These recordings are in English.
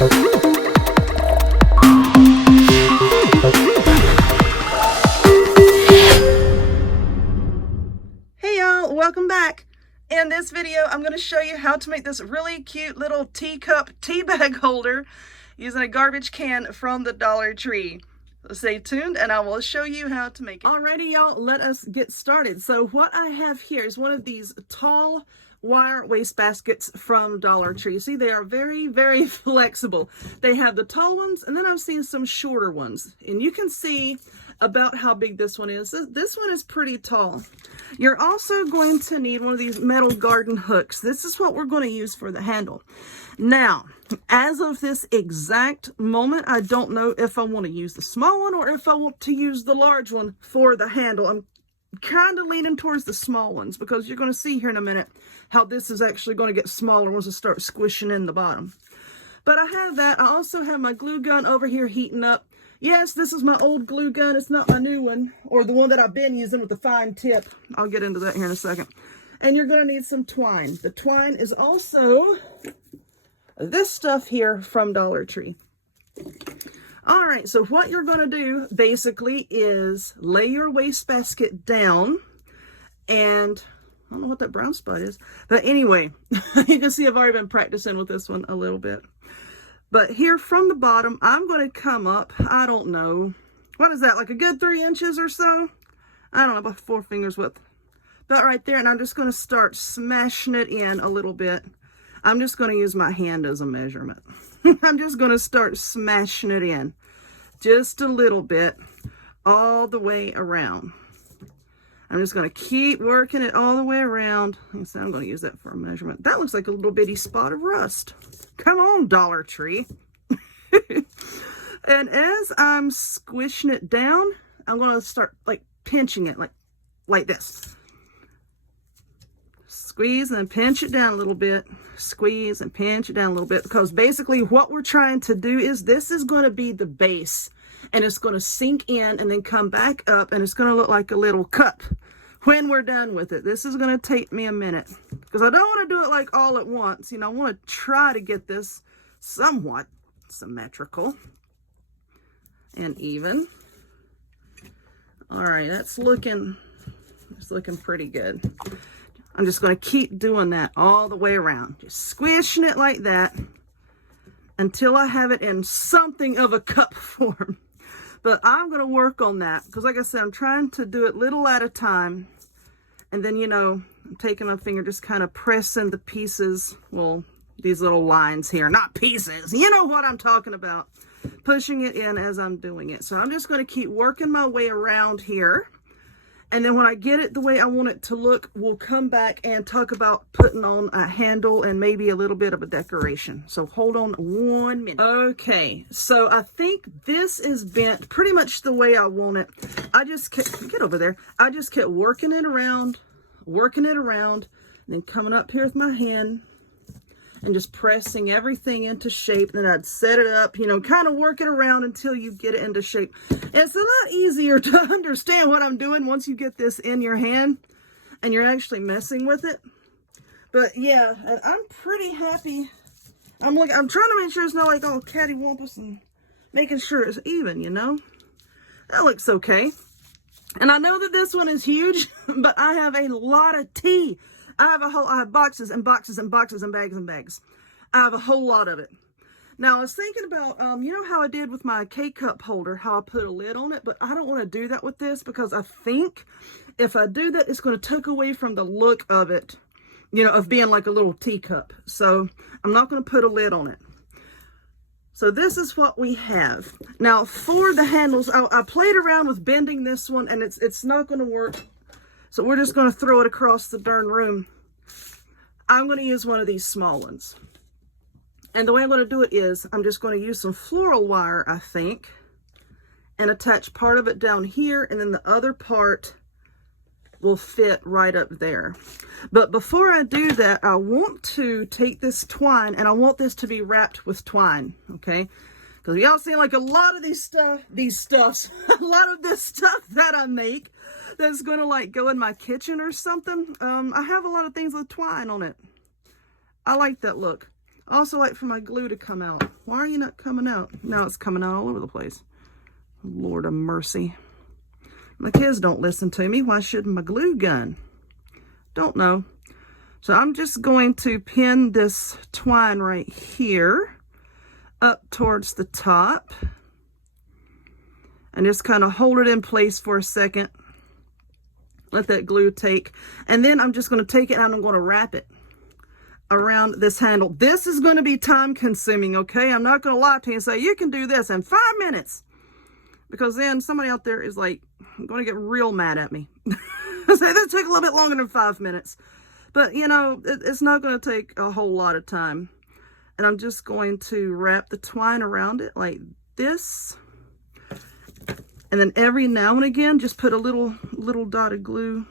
Hey y'all, welcome back. In this video, I'm going to show you how to make this really cute little teacup tea bag holder using a garbage can from the Dollar Tree. So stay tuned and I will show you how to make it. Alrighty y'all, let us get started. So what I have here is one of these tall wire waste baskets from Dollar Tree. See, they are very, very flexible. They have the tall ones and then I've seen some shorter ones. And you can see about how big this one is. This one is pretty tall. You're also going to need one of these metal garden hooks. This is what we're going to use for the handle. Now, as of this exact moment, I don't know if I want to use the small one or if I want to use the large one for the handle. I'm kind of leaning towards the small ones because you're going to see here in a minute how this is actually going to get smaller once I start squishing in the bottom. But I have that. I also have my glue gun over here heating up. Yes, this is my old glue gun. It's not my new one, or the one that I've been using with the fine tip. I'll get into that here in a second. And you're going to need some twine. The twine is also this stuff here from Dollar Tree. All right, so what you're going to do basically is lay your wastebasket down, and I don't know what that brown spot is, but anyway, you can see I've already been practicing with this one a little bit. But here from the bottom, I'm going to come up, I don't know, what is that, like a good 3 inches or so? I don't know, about 4 fingers width. But right there, and I'm just going to start smashing it in a little bit. I'm just going to use my hand as a measurement. I'm just going to start smashing it in just a little bit all the way around. I'm just going to keep working it all the way around. Like I said, I'm going to use that for a measurement. That looks like a little bitty spot of rust. Come on, Dollar Tree. And as I'm squishing it down, I'm going to start like pinching it like this. Squeeze and pinch it down a little bit. Squeeze and pinch it down a little bit, because basically what we're trying to do is this is going to be the base, and it's going to sink in and then come back up, and it's going to look like a little cup when we're done with it. This is going to take me a minute because I don't want to do it like all at once. You know, I want to try to get this somewhat symmetrical and even. All right, it's looking pretty good. I'm just going to keep doing that all the way around, just squishing it like that until I have it in something of a cup form. But I'm going to work on that because, like I said, I'm trying to do it little at a time. And then, you know, I'm taking my finger, just kind of pressing the pieces, well, these little lines here, not pieces. You know what I'm talking about. Pushing it in as I'm doing it. So I'm just going to keep working my way around here. And then when I get it the way I want it to look, we'll come back and talk about putting on a handle and maybe a little bit of a decoration. So hold on 1 minute. Okay, so I think this is bent pretty much the way I want it. I just kept, get over there. I just kept working it around, and then coming up here with my hand and just pressing everything into shape. Then I'd set it up, you know, kind of work it around until you get it into shape. And it's a lot easier to understand what I'm doing once you get this in your hand and you're actually messing with it. But yeah, and I'm pretty happy. I'm trying to make sure it's not like all cattywampus and making sure it's even, you know. That looks okay. And I know that this one is huge, but I have a lot of tea. I have boxes and boxes and boxes and bags and bags. I have a whole lot of it. Now, I was thinking about, you know how I did with my K-cup holder, how I put a lid on it, but I don't want to do that with this because I think if I do that, it's going to take away from the look of it, you know, of being like a little teacup. So I'm not going to put a lid on it. So this is what we have. Now, for the handles, I played around with bending this one, and it's not going to work. So we're just going to throw it across the darn room. I'm going to use one of these small ones. And the way I'm going to do it is I'm just going to use some floral wire, I think, and attach part of it down here, and then the other part will fit right up there. But before I do that, I want to take this twine, and I want this to be wrapped with twine, okay? Because y'all see like a lot of a lot of this stuff that I make that's going to like go in my kitchen or something. I have a lot of things with twine on it. I like that look. I also like for my glue to come out. Why are you not coming out? Now it's coming out all over the place. Lord of mercy. My kids don't listen to me. Why shouldn't my glue gun? Don't know. So I'm just going to pin this twine right here up towards the top and just kind of hold it in place for a second. Let that glue take. And then I'm just going to take it and I'm going to wrap it around this handle. This is going to be time consuming, okay? I'm not going to lie to you and say, you can do this in 5 minutes. Because then somebody out there is like, going to get real mad at me. Say that took a little bit longer than 5 minutes. But, you know, it's not going to take a whole lot of time. And I'm just going to wrap the twine around it like this. And then every now and again, just put a little dot of glue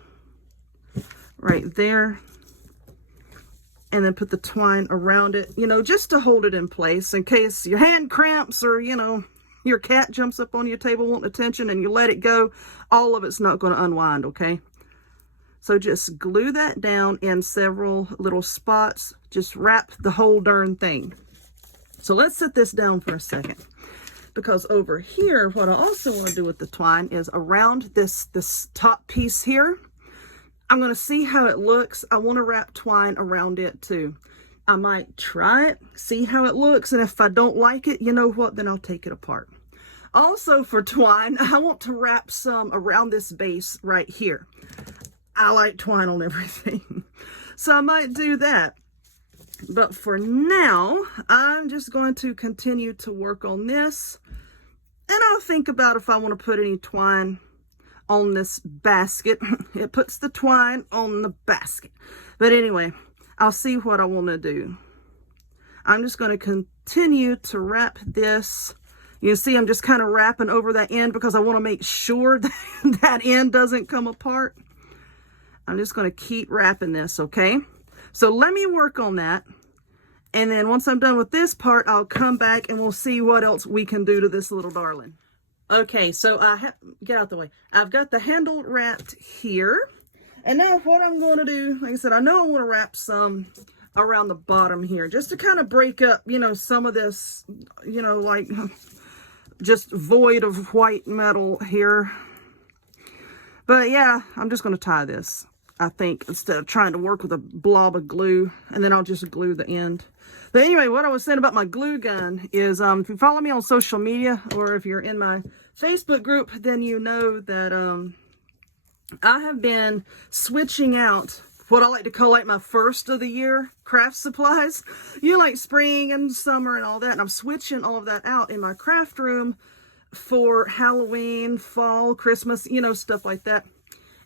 right there. And then put the twine around it, you know, just to hold it in place in case your hand cramps or, you know, your cat jumps up on your table wanting attention and you let it go. All of it's not going to unwind, okay? So just glue that down in several little spots. Just wrap the whole darn thing. So let's set this down for a second. Because over here, what I also want to do with the twine is around this top piece here. I'm going to see how it looks. I want to wrap twine around it too. I might try it, see how it looks, and if I don't like it, you know what, then I'll take it apart. Also for twine, I want to wrap some around this base right here. I like twine on everything, so I might do that. But for now, I'm just going to continue to work on this, and I'll think about if I want to put any twine on this basket. It puts the twine on the basket. But anyway, I'll see what I want to do. I'm just going to continue to wrap this. You see, I'm just kind of wrapping over that end because I want to make sure that that end doesn't come apart. I'm just going to keep wrapping this, okay? So let me work on that. And then once I'm done with this part, I'll come back and we'll see what else we can do to this little darling. Okay, so get out the way. I've got the handle wrapped here. And now what I'm going to do, like I said, I know I want to wrap some around the bottom here just to kind of break up, you know, some of this, you know, like just void of white metal here. But yeah, I'm just going to tie this, I think, instead of trying to work with a blob of glue, and then I'll just glue the end. But anyway, what I was saying about my glue gun is if you follow me on social media or if you're in my Facebook group, then you know that I have been switching out what I like to call like my first of the year craft supplies. You know, like spring and summer and all that. And I'm switching all of that out in my craft room for Halloween, fall, Christmas, you know, stuff like that.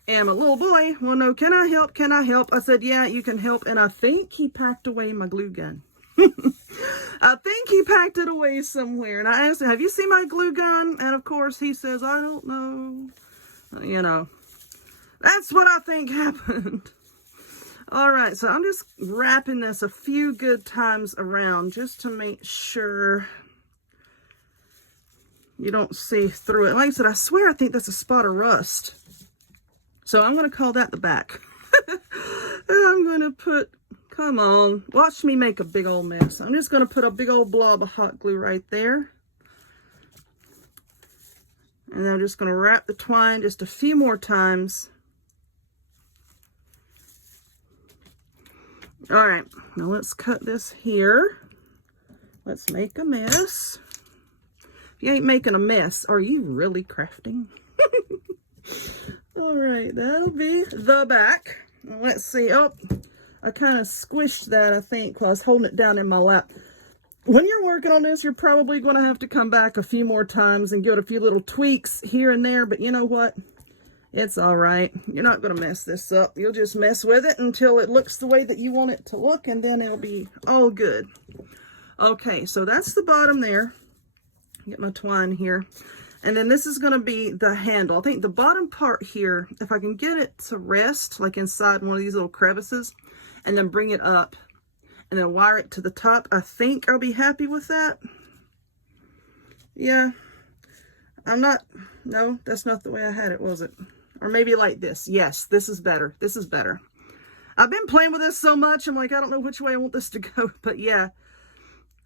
And my little boy, well, no, can I help? Can I help? I said, yeah, you can help. And I think he packed away my glue gun. I think he packed it away somewhere. And I asked him, have you seen my glue gun? And of course he says, I don't know. You know, that's what I think happened. All right, so I'm just wrapping this a few good times around just to make sure you don't see through it. Like I said, I swear I think that's a spot of rust. So I'm going to call that the back. And I'm going to put, come on, watch me make a big old mess. I'm just going to put a big old blob of hot glue right there. And then I'm just going to wrap the twine just a few more times. All right, now let's cut this here. Let's make a mess. If you ain't making a mess, are you really crafting? All right, that'll be the back. Let's see. Oh, I kind of squished that, I think, while I was holding it down in my lap. When you're working on this, you're probably going to have to come back a few more times and give it a few little tweaks here and there. But you know what? It's all right. You're not going to mess this up. You'll just mess with it until it looks the way that you want it to look, and then it'll be all good. Okay, so that's the bottom there. Get my twine here. And then this is going to be the handle. I think the bottom part here, if I can get it to rest, like inside one of these little crevices, and then bring it up, and then wire it to the top, I think I'll be happy with that. Yeah. No, that's not the way I had it, was it? Or maybe like this. Yes, this is better. This is better. I've been playing with this so much, I'm like, I don't know which way I want this to go. But yeah,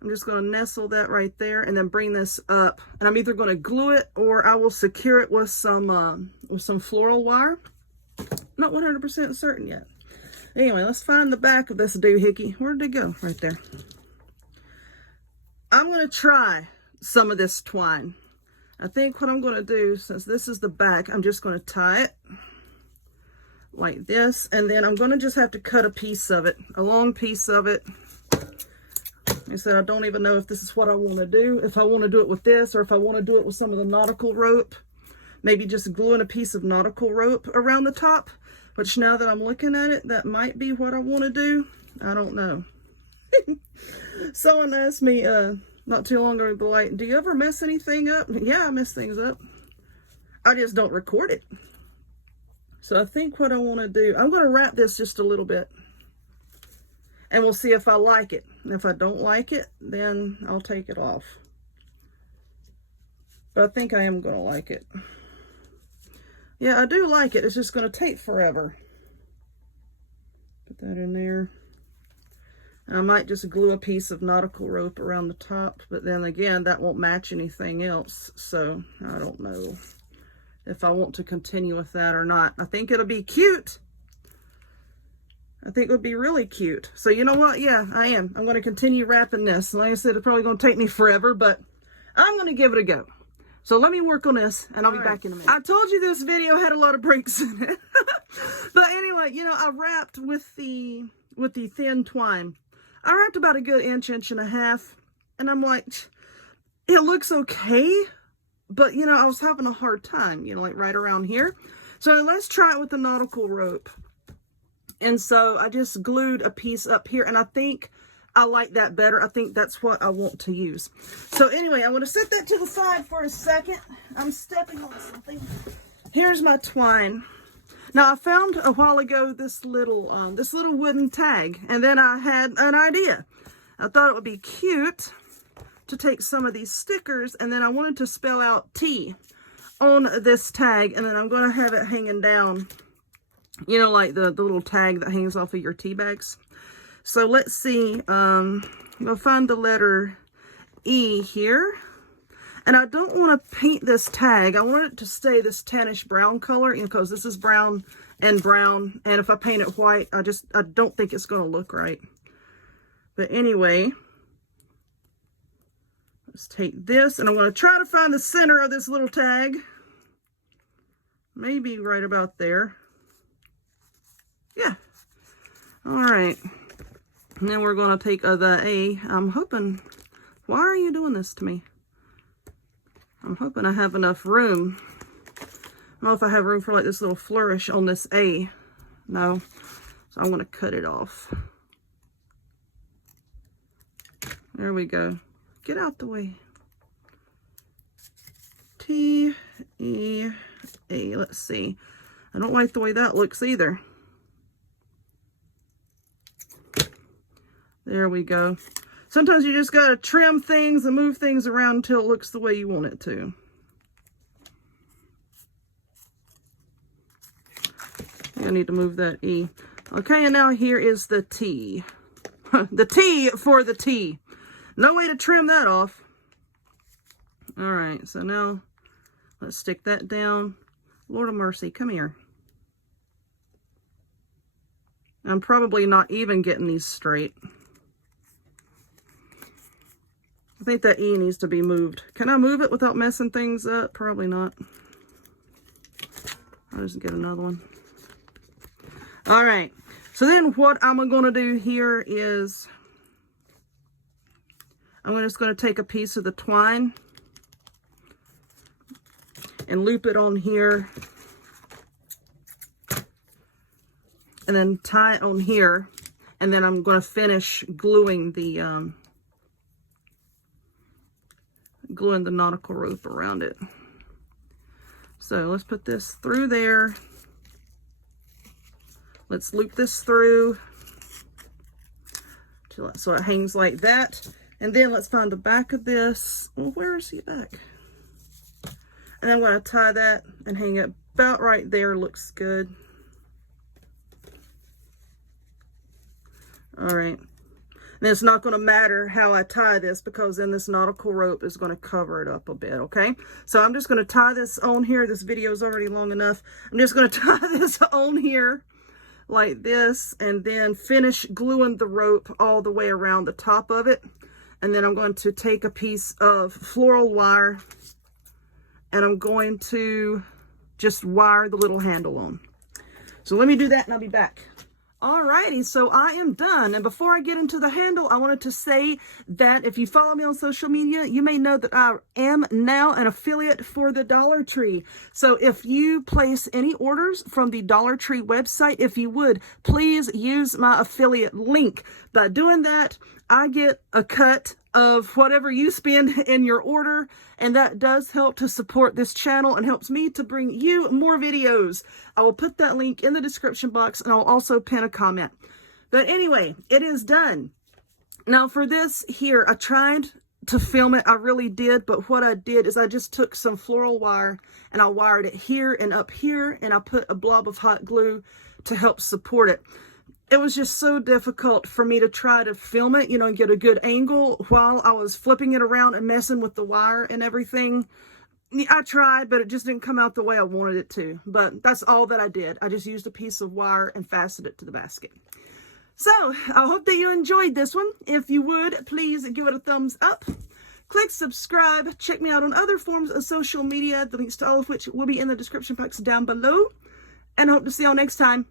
I'm just going to nestle that right there and then bring this up. And I'm either going to glue it or I will secure it with some floral wire. Not 100% certain yet. Anyway, let's find the back of this doohickey. Where did it go? Right there. I'm going to try some of this twine. I think what I'm going to do, since this is the back, I'm just going to tie it like this. And then I'm going to just have to cut a piece of it, a long piece of it. Like I said, I don't even know if this is what I want to do. If I want to do it with this or if I want to do it with some of the nautical rope. Maybe just gluing a piece of nautical rope around the top. Which now that I'm looking at it, that might be what I want to do. I don't know. Someone asked me not too long ago, like, do you ever mess anything up? Yeah, I mess things up. I just don't record it. So I think what I want to do, I'm going to wrap this just a little bit. And we'll see if I like it. And if I don't like it, then I'll take it off. But I think I am going to like it. Yeah, I do like it. It's just going to take forever. Put that in there. I might just glue a piece of nautical rope around the top, but then again, that won't match anything else. So I don't know if I want to continue with that or not. I think it'll be cute. I think it would be really cute. So you know what? Yeah, I am. I'm going to continue wrapping this. Like I said, it's probably going to take me forever, but I'm going to give it a go. So let me work on this, and I'll be back in a minute. I told you this video had a lot of breaks in it. But anyway, you know, I wrapped with the thin twine. I wrapped about a good inch and a half, and I'm like, it looks okay, but you know, I was having a hard time, you know, like right around here. So let's try it with the nautical rope. And so I just glued a piece up here, and I think I like that better. I think that's what I want to use. So anyway, I'm going to set that to the side for a second. I'm stepping on something. Here's my twine. Now I found a while ago this little wooden tag, and then I had an idea. I thought it would be cute to take some of these stickers, and then I wanted to spell out T on this tag, and then I'm going to have it hanging down, you know, like the little tag that hangs off of your tea bags. So let's see, we'll find the letter E here. And I don't want to paint this tag. I want it to stay this tannish brown color, you know, because this is brown. And if I paint it white, I don't think it's going to look right. But anyway, let's take this, and I'm going to try to find the center of this little tag. Maybe right about there. Yeah. All right. And then we're going to take the A. I'm hoping, why are you doing this to me? I'm hoping I have enough room. I don't know if I have room for like this little flourish on this A. No. So I'm going to cut it off. There we go. Get out the way. T, E, A. Let's see. I don't like the way that looks either. There we go. Sometimes you just got to trim things and move things around until it looks the way you want it to. I need to move that E. Okay, and now here is the T. The T for the T. No way to trim that off. All right, so now let's stick that down. Lord of mercy, come here. I'm probably not even getting these straight. I think that E needs to be moved. Can I move it without messing things up? Probably not. I'll just get another one. All right. So then what I'm going to do here is I'm just going to take a piece of the twine and loop it on here. And then tie it on here. And then I'm going to finish gluing the nautical rope around it. So let's put this through there. Let's loop this through so it hangs like that. And then let's find the back of this. Well, where is the back? And I'm going to tie that and hang it about right there. Looks good. All right. And it's not going to matter how I tie this, because then this nautical rope is going to cover it up a bit, okay? So I'm just going to tie this on here. This video is already long enough. I'm just going to tie this on here like this, and then finish gluing the rope all the way around the top of it. And then I'm going to take a piece of floral wire, and I'm going to just wire the little handle on. So let me do that and I'll be back. Alrighty, so I am done. And before I get into the handle, I wanted to say that if you follow me on social media, you may know that I am now an affiliate for the Dollar Tree. So if you place any orders from the Dollar Tree website, if you would, please use my affiliate link. By doing that, I get a cut of whatever you spend in your order, and that does help to support this channel and helps me to bring you more videos. I will put that link in the description box, and I'll also pin a comment. But anyway, it is done. Now for this here, I tried to film it, I really did, but what I did is I just took some floral wire and I wired it here and up here, and I put a blob of hot glue to help support it. It was just so difficult for me to try to film it, you know, and get a good angle while I was flipping it around and messing with the wire and everything. I tried, but it just didn't come out the way I wanted it to. But that's all that I did. I just used a piece of wire and fastened it to the basket. So, I hope that you enjoyed this one. If you would, please give it a thumbs up. Click subscribe. Check me out on other forms of social media, the links to all of which will be in the description box down below. And I hope to see y'all next time.